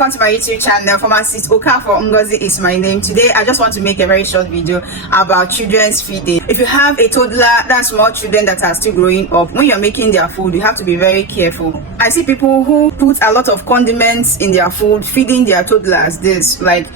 welcome to my YouTube channel. Pharmacist Okafor Ngozi is my name. Today I just want to make a very short video about children's feeding. If you have a toddler, that's small children that are still growing up, when you're making their food, you have to be very careful. I see people who put a lot of condiments in their food, feeding their toddlers this, like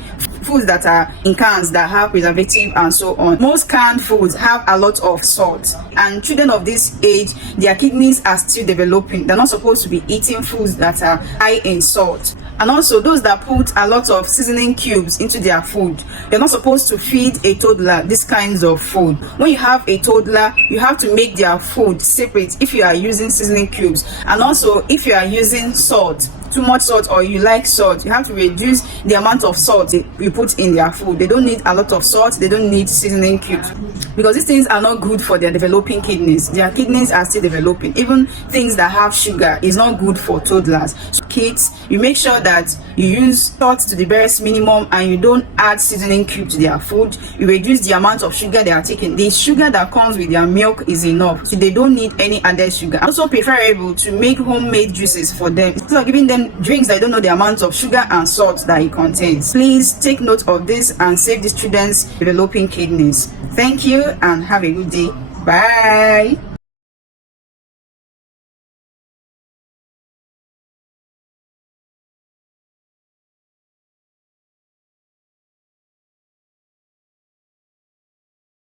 foods that are in cans that have preservative and so on. Most canned foods have a lot of salt, and children of this age, their kidneys are still developing. They're not supposed to be eating foods that are high in salt. And also those that put a lot of seasoning cubes into their food, you're not supposed to feed a toddler these kinds of food. When you have a toddler, you have to make their food separate if you are using seasoning cubes, and also if you are using salt, too much salt, or you like salt, you have to reduce the amount of salt you put in their food. They don't need a lot of salt, they don't need seasoning cubes, because these things are not good for their developing kidneys. Their kidneys are still developing. Even things that have sugar is not good for toddlers. So kids, you make sure that you use salt to the barest minimum, and you don't add seasoning cube to their food. You reduce the amount of sugar they are taking. The sugar that comes with their milk is enough, so they don't need any added sugar. Also preferable to make homemade juices for them instead of giving them drinks that don't know the amount of sugar and salt that it contains. Please take note of this and save these children's developing kidneys. Thank you and have a good day. Bye.